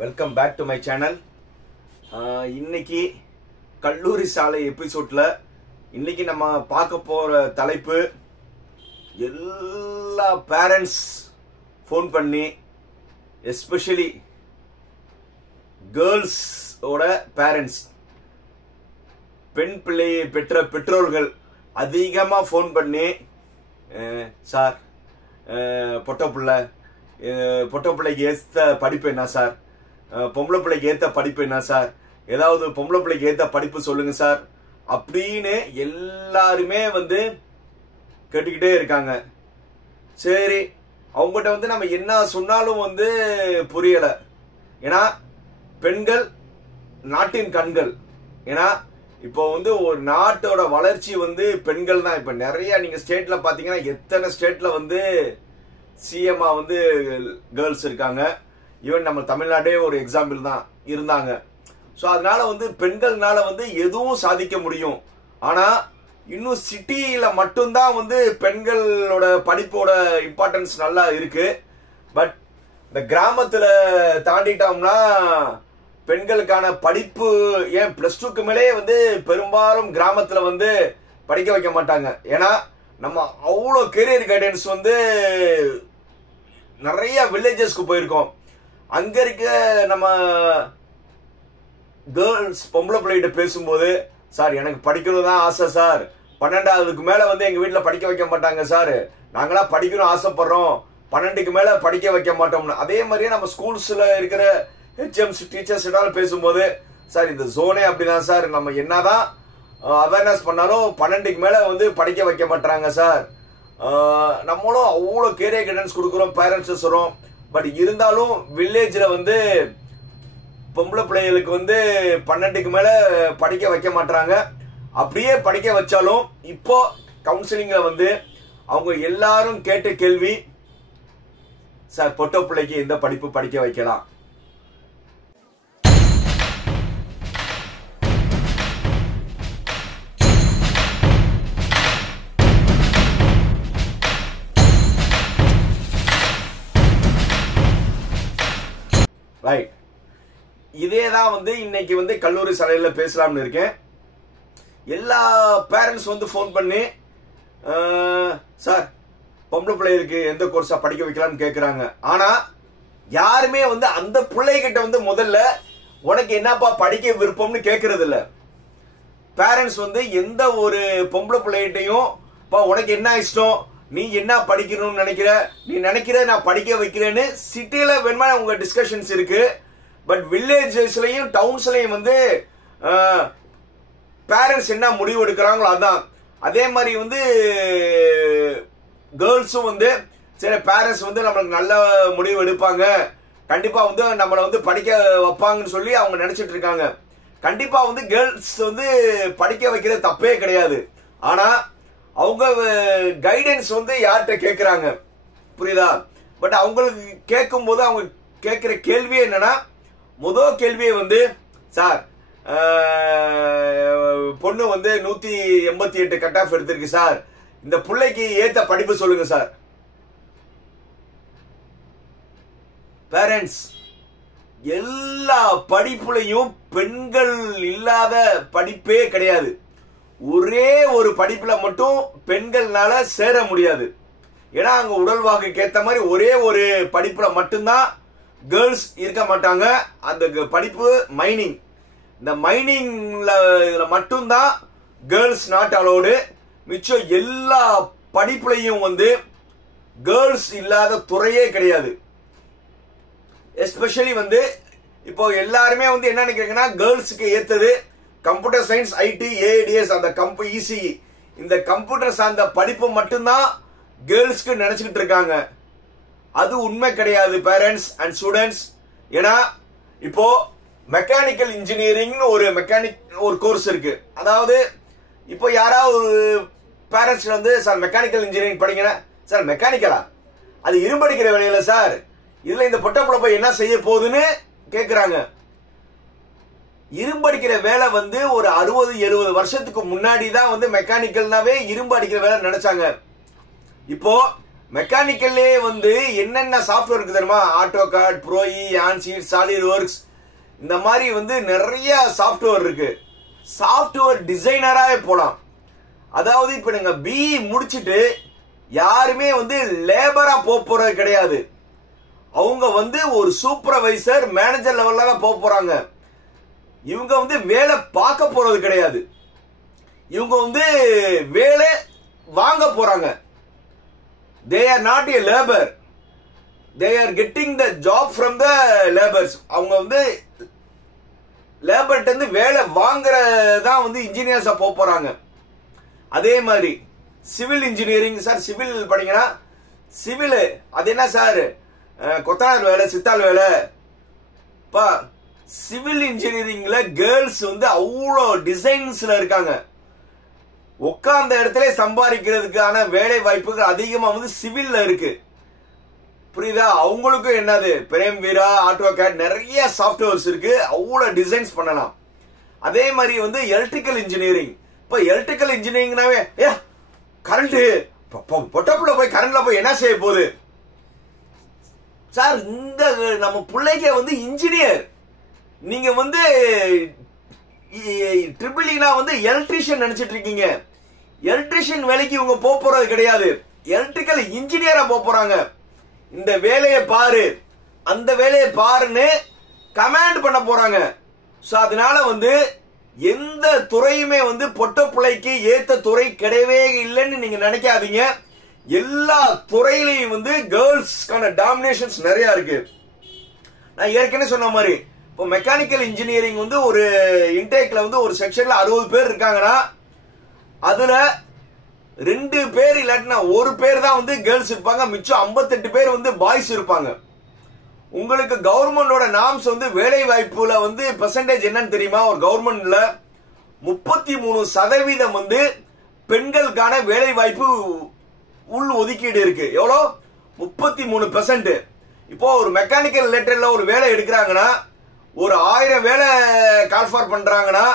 Welcome back to my channel. இன்னைக்கு கல்லூரி சாலை எபிசோட்ல இன்னைக்கு நம்ம பார்க்க போற தலைப்பு, எல்லா பேரண்ட்ஸ் ஃபோன் பண்ணி எஸ்பெஷலி கேர்ள்ஸ் ஓட பேரண்ட்ஸ், பெண் பிள்ளையை பெற்ற பெற்றோர்கள் அதிகமா ஃபோன் பண்ணி, சார் பொட்ட பிள்ளைக்கு ஏற்ற படிப்பு என்ன சார், பொம்பளை பிள்ளைக்கு ஏற்ற படிப்பு என்ன சார், ஏதாவது பொம்பளை பிள்ளைக்கு ஏற்ற படிப்பு சொல்லுங்க சார் அப்படின்னு எல்லாருமே கேட்டுக்கிட்டே இருக்காங்க. சரி, அவங்ககிட்ட நம்ம என்ன சொன்னாலும் புரியல. ஏன்னா பெண்கள் நாட்டின் கண்கள். ஏன்னா இப்போ ஒரு நாட்டோட வளர்ச்சி பெண்கள் தான். இப்ப நிறைய நீங்க ஸ்டேட்ல பாத்தீங்கன்னா எத்தனை ஸ்டேட்ல சிஎம்ஆ கேர்ள்ஸ் இருக்காங்க. ஈவன் நம்ம தமிழ்நாடே ஒரு எக்ஸாம்பிள் தான் இருந்தாங்க. ஸோ அதனால பெண்கள்னால எதுவும் சாதிக்க முடியும். ஆனா இன்னும் சிட்டியில மட்டும்தான் பெண்களோட படிப்போட இம்பார்ட்டன்ஸ் நல்லா இருக்கு. பட் இந்த கிராமத்துல தாண்டிட்டோம்னா பெண்களுக்கான படிப்பு, ஏன் பிளஸ் டூக்கு மேலே பெரும்பாலும் கிராமத்துல படிக்க வைக்க மாட்டாங்க. ஏன்னா நம்ம அவ்வளோ கெரியர் கைடன்ஸ் நிறைய வில்லேஜஸ்க்கு போயிருக்கோம். அங்க இருக்க நம்ம கேர்ள்ஸ் பொம்பளை பிள்ளைகிட்ட பேசும்போது, சார் எனக்கு படிக்கிறது தான் ஆசை சார், 12க்கு மேல எங்க வீட்டுல படிக்க வைக்க மாட்டாங்க சார், நாங்களா படிக்கணும் ஆசைப்படுறோம், 12க்கு மேல படிக்க வைக்க மாட்டோம்னு. அதே மாதிரியே நம்ம ஸ்கூல்ஸ்ல இருக்கிற ஹெச்எம்ஸ் டீச்சர்ஸ் பேசும்போது, சார் இந்த ஜோனே அப்படிதான் சார், நம்ம என்னதான் அவேர்னஸ் பண்ணாலும் 12க்கு மேல படிக்க வைக்க மாட்டாங்க சார். நம்மளும் அவ்வளோ கேரியர் கைடன்ஸ் கொடுக்குறோம், பேரண்ட்ஸ் சொல்றோம். பட் இருந்தாலும் வில்லேஜ்ல பொம்பளை பிள்ளைகளுக்கு 12க்கு மேல படிக்க வைக்க மாட்டாங்க. அப்படியே படிக்க வச்சாலும் இப்போ கவுன்சிலிங்ல அவங்க எல்லாரும் கேட்ட கேள்வி, சார் பொட்ட பிள்ளைக்கு எந்த படிப்பு படிக்க வைக்கலாம். ரைட், இதேதான் இன்னைக்கு கல்லூரி சாலையில பேசலாம்னு இருக்கேன். எல்லா பேரண்ட்ஸ் ஃபோன் பண்ணி, சார் பொம்பளை பிள்ளைகளுக்கு எந்த கோர்ஸா படிக்க வைக்கலாம்னு கேக்குறாங்க. ஆனா யாருமே அந்த பிள்ளைகிட்ட முதல்ல உனக்கு என்னப்பா படிக்க விருப்பம்னு கேக்குறது இல்ல. பேரண்ட்ஸ் எந்த ஒரு பொம்பளை பிள்ளைகிட்டையும், உனக்கு என்ன இஷ்டம், நீ என்ன படிக்கணும்னு நினைக்கிற, நீ நினைக்கிற நான் படிக்க வைக்கிறேன்னு சிட்டில வேணுமா உங்க டிஸ்கஷன்ஸ் இருக்கு. பட் வில்லேஜஸ்லயும் டவுன்ஸ்லயும் பேரண்ட்ஸ் என்ன முடிவு எடுக்கிறாங்களோ அதான். அதே மாதிரி கேர்ள்ஸும் சரி பேரண்ட்ஸ் நம்மளுக்கு நல்ல முடிவு எடுப்பாங்க, கண்டிப்பா நம்மள படிக்க வைப்பாங்கன்னு சொல்லி அவங்க நினைச்சிட்டு இருக்காங்க. கண்டிப்பா கேர்ள்ஸ் படிக்க வைக்கிறது தப்பே கிடையாது. ஆனா அவங்க கைடன்ஸ் யார்கிட்ட கேக்குறாங்க, புரியுதா? பட் அவங்களுக்கு கேட்கும் போது அவங்க கேட்கிற கேள்வியே என்னன்னா, முதல் கேள்வியே சார் பொண்ணு 188 கட் ஆஃப் எடுத்திருக்கு சார், இந்த பிள்ளைக்கு ஏத்த படிப்பு சொல்லுங்க சார். பேரண்ட்ஸ், எல்லா படிப்புலையும் பெண்கள் இல்லாத படிப்பே கிடையாது. ஒரே ஒரு படிப்புல மட்டும் பெண்கள்னால சேர முடியாது. ஏன்னா அங்க உடல்வாகுக்கு ஏத்த மாதிரி ஒரே ஒரு படிப்புல மட்டும்தான் கேர்ள்ஸ் இருக்க மாட்டாங்க. அந்த படிப்பு மைனிங். இந்த மைனிங்ல மட்டும்தான் கேர்ள்ஸ் நாட் அலோடு. மிச்சம் எல்லா படிப்புலையும் கேர்ள்ஸ் இல்லாத துறையே கிடையாது. எஸ்பெஷலி இப்போ எல்லாருமே என்ன நினைக்கிறீங்கன்னா, கேர்ள்ஸுக்கு ஏத்தது கம்ப்யூட்டர் சயின்ஸ், ஐடி, ஏடிஎஸ், அந்த இசிஇ, இந்த கம்ப்யூட்டர் சார்ந்த படிப்பு மட்டும்தான் கேர்ள்ஸ்க்கு நினைச்சுக்கிட்டு இருக்காங்க. அது உண்மை கிடையாது பேரண்ட்ஸ் அண்ட் ஸ்டூடெண்ட்ஸ். ஏன்னா இப்போ மெக்கானிக்கல் இன்ஜினியரிங் ஒரு கோர்ஸ் இருக்கு. அதாவது இப்போ யாராவது ஒரு பேரண்ட்ஸ் சார் மெக்கானிக்கல் இன்ஜினியரிங் படிக்கிற, சார் மெக்கானிக்கலா, அது இரும்படிக்கிற வேலையில சார், இதுல இந்த பொட்ட பிள்ளை என்ன செய்ய போகுதுன்னு கேக்குறாங்க. இரும்பு அடிக்கிற வேலை ஒரு 60-70 வருஷத்துக்கு முன்னாடி தான் மெக்கானிக்கல்னாவே இரும்பு அடிக்கிற வேலை நினைச்சாங்க. இப்போ மெக்கானிக்கல்லே வந்து என்னென்ன சாஃப்ட்வேர் இருக்கு தெரியுமா? ஆட்டோகாட், ப்ரோஇ, ஆன்சீட், சாலிட் ஒர்க்ஸ், இந்த மாதிரி வந்து நிறைய சாஃப்ட்வேர் இருக்கு. சாஃப்ட்வேர் டிசைனராக போலாம். அதாவது இப்ப நீங்க பிஇ முடிச்சுட்டு யாருமே வந்து லேபரா போறது கிடையாது. அவங்க வந்து ஒரு சூப்பர்வைசர், மேனேஜர் லெவல்ல தான் போறாங்க. இவங்க வந்து வேலை பார்க்க போறது கிடையாது. இவங்க வந்து வேலை வாங்க போறாங்க. They are not a labor. They are getting the job from the laborers. அவங்க வந்து லேபர்ட்ட இருந்து வேலை வாங்குறதான் வந்து இன்ஜினியர்ஸா போறாங்க. அதே மாதிரி சிவில் இன்ஜினியரிங் சார், சிவில் படிங்கன்னா சிவில் அது என்ன சார், கொத்தனார் வேலை, சித்தாள் வேலை. சிவில் இன்ஜினியரிங்ல கேர்ள்ஸ் வந்து அவ்வளோ டிசைன்ஸ்ல இருக்காங்க. உட்கார்ந்த இடத்துல சம்பாதிக்கிறதுக்கான வேலை வாய்ப்புகள் அதிகமா வந்து சிவில்ல இருக்கு. புரியுதா? அவங்களுக்கும் என்னது பிரேம் வீரா, ஆட்டோகேட் நிறைய சாஃப்ட்வேர்ஸ் இருக்கு. அவ்வளவு டிசைன்ஸ் பண்ணலாம். அதே மாதிரி வந்து எலக்ட்ரிக்கல் இன்ஜினியரிங். இப்ப எலக்ட்ரிக்கல் இன்ஜினியரிங்னாவே கரண்ட் பொட்டப்புல போய் கரண்ட்ல போய் என்ன செய்ய போகுது சார்? இந்த நம்ம பிள்ளைங்க வந்து இன்ஜினியர். நீங்க வந்து ட்ரிபிள்னா வந்து எலக்ட்ரிஷியன் நினைச்சிட்டு இருக்கீங்க. எலக்ட்ரிஷியன் வேலைக்கு இவங்க போறது கிடையாது. எலக்ட்ரிக்கல் இன்ஜினியரா போறாங்க. இந்த வேலையை பாரு, அந்த வேலையை பாருன்னு கமாண்ட் பண்ண போறாங்க. சோ அதனால வந்து எந்த துறையுமே வந்து பொட்ட பிள்ளைக்கு ஏத்த துறை கிடையவே இல்லைன்னு நீங்க நினைக்காதீங்க. எல்லா துறையிலையும் வந்து கேர்ள்ஸ்க்கான டாமினேஷன்ஸ் நிறைய இருக்கு. நான் ஏற்கனவே சொன்ன மாதிரி இப்போ மெக்கானிக்கல் இன்ஜினியரிங் வந்து ஒரு இன்டேக்ல வந்து ஒரு செக்ஷன்ல 60 பேர் இருக்காங்கன்னா அதுல 2 பேர் இல்லாட்டினா 1 பேர் தான் வந்து கேர்ள்ஸ் இருப்பாங்க. மிச்சம் 58 பேர் வந்து பாய்ஸ் இருப்பாங்க. உங்களுக்கு கவர்மெண்டோட நாம்ஸ் வந்து வேலை வாய்ப்புல வந்து பெர்சன்டேஜ் என்னன்னு தெரியுமா? ஒரு கவர்மெண்ட்ல 33% வந்து பெண்களுக்கான வேலை வாய்ப்பு உள் ஒதுக்கீடு இருக்கு. எவ்வளோ? 33%. இப்போ ஒரு மெக்கானிக்கல் ரிலேட்டட்ல ஒரு வேலை எடுக்கிறாங்கன்னா, ஒரு 1000 வேலை கால்ஃபார் பண்றாங்கன்னா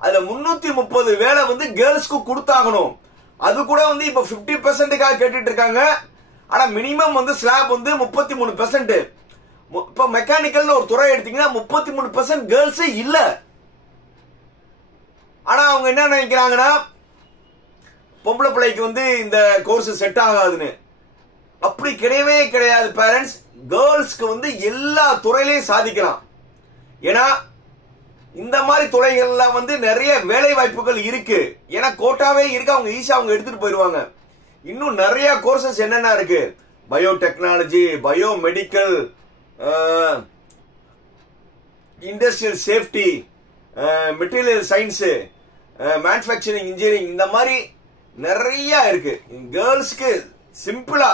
அதுல 330 வேலை வந்து கேர்ள்ஸ்க்கு கொடுத்தாகணும். அது கூட வந்து இப்ப 50%க்காக கேட்டுட்டு இருக்காங்க. ஆனா மினிமம் வந்து ஸ்லாப் வந்து 33%. இப்ப மெக்கானிக்கல் ஒரு துறை எடுத்தீங்கன்னா 33% கேர்ள்ஸே இல்ல. ஆனா அவங்க என்ன நினைக்கிறாங்கன்னா, பொம்பளை பிள்ளைக்கு வந்து இந்த கோர்ஸ் செட் ஆகாதுன்னு. அப்படி கிடையவே கிடையாது பேரண்ட்ஸ். கேர்ள்ஸ்க்கு வந்து எல்லா துறையிலையும் சாதிக்கலாம். ஏன்னா இந்த மாதிரி துறைகள்ல வந்து நிறைய வேலை வாய்ப்புகள் இருக்கு. ஏன்னா கோட்டாவே இருக்கு. அவங்க ஈஸியா அவங்க எடுத்துட்டு போயிருவாங்க. இன்னும் நிறைய கோர்சஸ் என்னென்ன இருக்கு? Biotechnology, biomedical, industrial safety, material science, manufacturing engineering, இந்த மாதிரி நிறைய இருக்கு. கேர்ள்ஸ்க்கு சிம்பிளா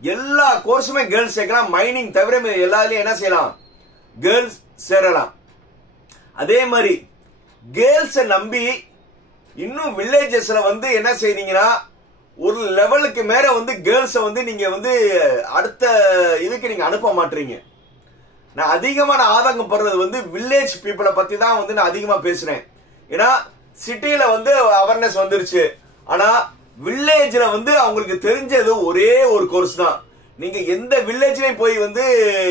எல்லா கோர்ஸுமே கேர்ள்ஸ் சேர்க்கலாம். மைனிங் தவிர எல்லாத்துலயும் என்ன செய்யலாம்? கேர்ள்ஸ் சேரலாம். அதே மாதிரி கேர்ள்ஸ் நம்பி இன்னும் வில்லேஜஸ்ல வந்து என்ன செய்றீங்கன்னா, ஒரு லெவலுக்கு மேல வந்து கேர்ள்ஸ் வந்து நீங்க வந்து அடுத்த இதுக்கு நீங்க அனுப்ப மாட்டீங்க. நான் அதிகமான ஆதங்கம் படுறது வந்து வில்லேஜ் பீப்புளை பத்தி தான் வந்து நான் அதிகமா பேசுறேன். ஏன்னா சிட்டில வந்து அவேர்னஸ் வந்துருச்சு. ஆனா வில்லேஜ்ல வந்து அவங்களுக்கு தெரிஞ்சது ஒரே ஒரு கோர்ஸ் தான். நீங்க எந்த வில்லேஜ்லயும் போய் வந்து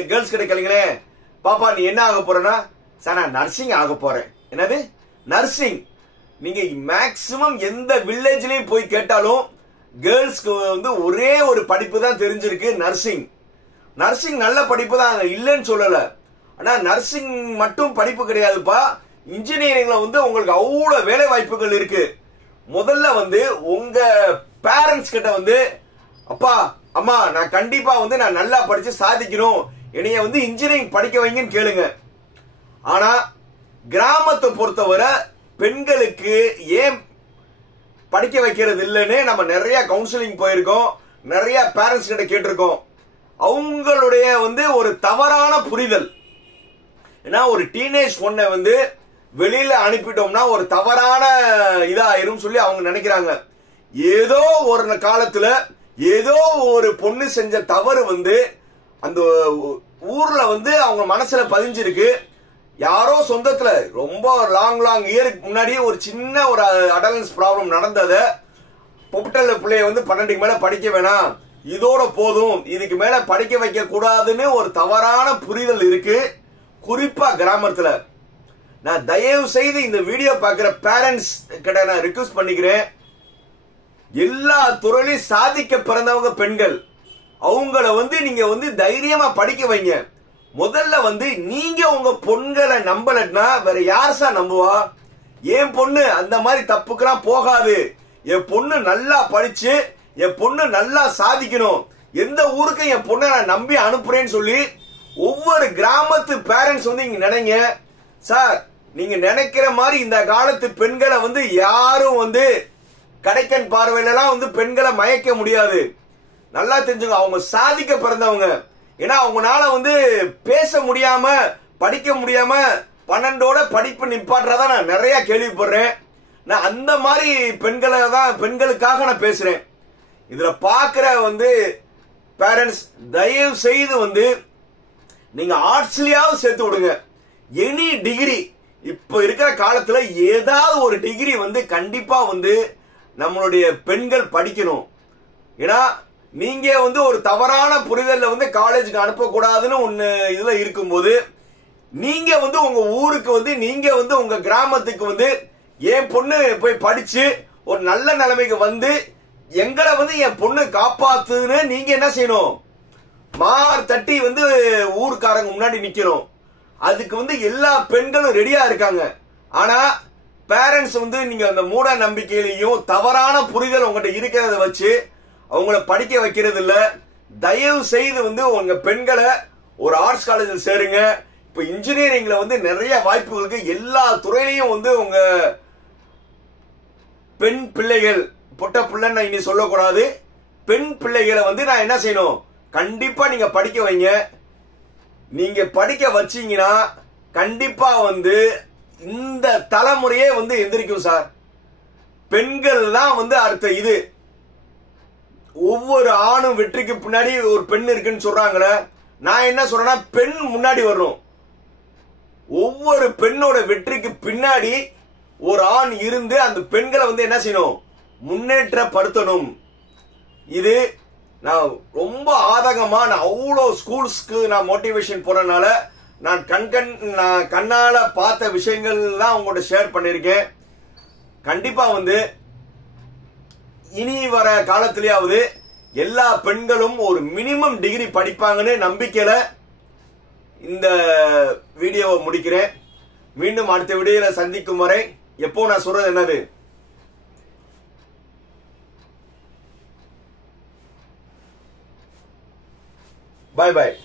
கேர்ள்ஸ் கிட்ட கேளுங்களே, பாப்பா நீ என்ன ஆக போறேன்னா, சார் நான் நர்சிங் ஆக போறேன். என்னது நர்சிங்? நீங்க மேக்சிமம் எந்த வில்லேஜ்லயும் போய் கேட்டாலும் கேர்ள்ஸ்க்கு வந்து ஒரே ஒரு படிப்பு தான் தெரிஞ்சிருக்கு, நர்சிங். நர்சிங் நல்ல படிப்பு தான், இல்லைன்னு சொல்லல. ஆனா நர்சிங் மட்டும் படிப்பு கிடையாதுப்பா. இன்ஜினியரிங்ல வந்து உங்களுக்கு அவ்வளவு வேலை வாய்ப்புகள் இருக்கு. முதல்ல வந்து உங்க பேரண்ட்ஸ் கிட்ட வந்து, அப்பா அம்மா நான் கண்டிப்பா வந்து நான் நல்லா படிச்சு சாதிக்கணும், என்னைய வந்து இன்ஜினியரிங் படிக்க வைங்கன்னு கேளுங்க. ஆனா கிராமத்தை பொறுத்தவரை பெண்களுக்கு ஏன் படிக்க வைக்கிறது இல்லைன்னு நம்ம நிறைய கவுன்சிலிங் போயிருக்கோம், நிறைய பேரண்ட்ஸ் கிட்ட கேட்டிருக்கோம். அவங்களுடைய வந்து ஒரு தவறான புரிதல். ஏன்னா ஒரு டீனேஜ் பொண்ணை வந்து வெளியில அனுப்பிட்டோம்னா ஒரு தவறான இதாயிரும் சொல்லி அவங்க நினைக்கிறாங்க. ஏதோ ஒரு காலத்துல ஏதோ ஒரு பொண்ணு செஞ்ச தவறு வந்து அந்த ஊர்ல வந்து அவங்க மனசுல பதிஞ்சிருக்கு. யாரோ சொந்தத்துல ரொம்ப லாங் இயருக்கு முன்னாடி ஒரு சின்ன ஒரு அடலன்ஸ் ப்ராப்ளம் நடந்தத, பொட்டல் பிள்ளைய வந்து 12க்கு மேல படிக்க வேணாம், இதோட போதும், இதுக்கு மேல படிக்க வைக்க கூடாதுன்னு ஒரு தவறான புரிதல் இருக்கு, குறிப்பா கிராமத்துல. நான் தயவு செய்து இந்த வீடியோ பார்க்கிற பேரண்ட்ஸ் கிட்ட நான் ரிக்வெஸ்ட் பண்ணிக்கிறேன், எல்லா துறையிலும் சாதிக்க பிறந்தவங்க பெண்கள், அவங்கள நீங்க தைரியமா படிக்க வைங்க. முதல்ல நீங்க உங்க பொண்களை நம்பலன்னா வேற யார் சார் நம்புவா? என் பொண்ணு அந்த மாதிரி தப்புக்கெல்லாம் போகாது, என் பொண்ணு நல்லா படிச்சு என் பொண்ணு நல்லா சாதிக்கணும், எந்த ஊருக்கு என் பொண்ணை நான் நம்பி அனுப்புறேன்னு சொல்லி ஒவ்வொரு கிராமத்து பேரண்ட்ஸ் இங்க நினைங்க. சார், நீங்க நினைக்கிற மாதிரி இந்த காலத்து பெண்களை யாரும் கடைக்கன் பார்வையிலாம் பெண்களை மயக்க முடியாது. நல்லா தெரிஞ்சுங்க, அவங்க சாதிக்க பிறந்தவங்க. ஏன்னா அவங்களால பேச முடியாம படிக்க முடியாம 12ஓட படிப்பு நிப்பாட்டுறதா நான் நிறைய கேள்விப்படுறேன். நான் அந்த மாதிரி பெண்களுக்காக நான் பேசுறேன். இதுல பாக்குற பேரண்ட்ஸ் தயவு செய்து நீங்க ஆர்ட்ஸ்லயாவது சேர்த்து விடுங்க. எனி டிகிரி, இப்ப இருக்கிற காலத்துல ஏதாவது ஒரு டிகிரி கண்டிப்பா நம்மளுடைய பெண்கள் படிக்கணும். ஏன்னா நீங்க ஒரு தவறான புரிதல்ல காலேஜுக்கு அனுப்பக்கூடாதுன்னு ஒண்ணு இதுல இருக்கும்போது, நீங்க உங்க ஊருக்கு நீங்க உங்க கிராமத்துக்கு என் பொண்ணு போய் படிச்சு ஒரு நல்ல நிலைமைக்கு எங்களை என் பொண்ணு காப்பாத்துன்னு நீங்க என்ன செய்யணும்? மார் தட்டி ஊருக்காரங்க முன்னாடி நிக்கணும். அதுக்கு எல்லா பெண்களும் ரெடியா இருக்காங்க. ஆனா பேரண்ட்ஸ் நீங்க அந்த மூட நம்பிக்கையிலையும் தவறான புரிதல் உங்ககிட்ட இருக்கிறத வச்சு அவங்கள படிக்க வைக்கிறது இல்ல. தயவு செய்து உங்க பெண்களை ஒரு ஆர்ட்ஸ் காலேஜில் சேருங்க. இப்ப இன்ஜினியரிங்ல நிறைய வாய்ப்புகளுக்கு எல்லா துறையிலையும் உங்க பெண் பிள்ளைகள், பொட்ட பிள்ளைன்னு இனி சொல்லக்கூடாது, பெண் பிள்ளைகளை நான் என்ன செய்யணும்? கண்டிப்பா நீங்க படிக்க வைங்க. நீங்க படிக்க வச்சீங்கன்னா கண்டிப்பா இந்த தலைமுறையே எந்திரிக்கும் சார். பெண்கள் தான் அடுத்த இது. ஒவ்வொரு ஆணும் வெற்றிக்கு பின்னாடி ஒரு பெண் இருக்குன்னு சொல்றாங்களே, நான் என்ன சொல்றேன்னா பெண் முன்னாடி வரணும். ஒவ்வொரு பெண்ணோட வெற்றிக்கு பின்னாடி ஒரு ஆண் இருந்து அந்த பெண்களை என்ன செய்யணும்? முன்னேற்றப்படுத்தணும். இது நான் ரொம்ப ஆதகமா, நான் அவ்வளோ ஸ்கூல்ஸ்க்கு நான் மோட்டிவேஷன் போறதுனால நான் கண்ணால பார்த்த விஷயங்கள் தான் உங்கள்கிட்ட ஷேர் பண்ணிருக்கேன். கண்டிப்பா இனி வர காலத்திலேயாவது எல்லா பெண்களும் ஒரு மினிமம் டிகிரி படிப்பாங்கன்னு நம்பிக்கையில இந்த வீடியோவை முடிக்கிறேன். மீண்டும் அடுத்த வீடியோல சந்திக்கும் வரை எப்போ நான் சொல்றது என்னது, பாய் பாய்.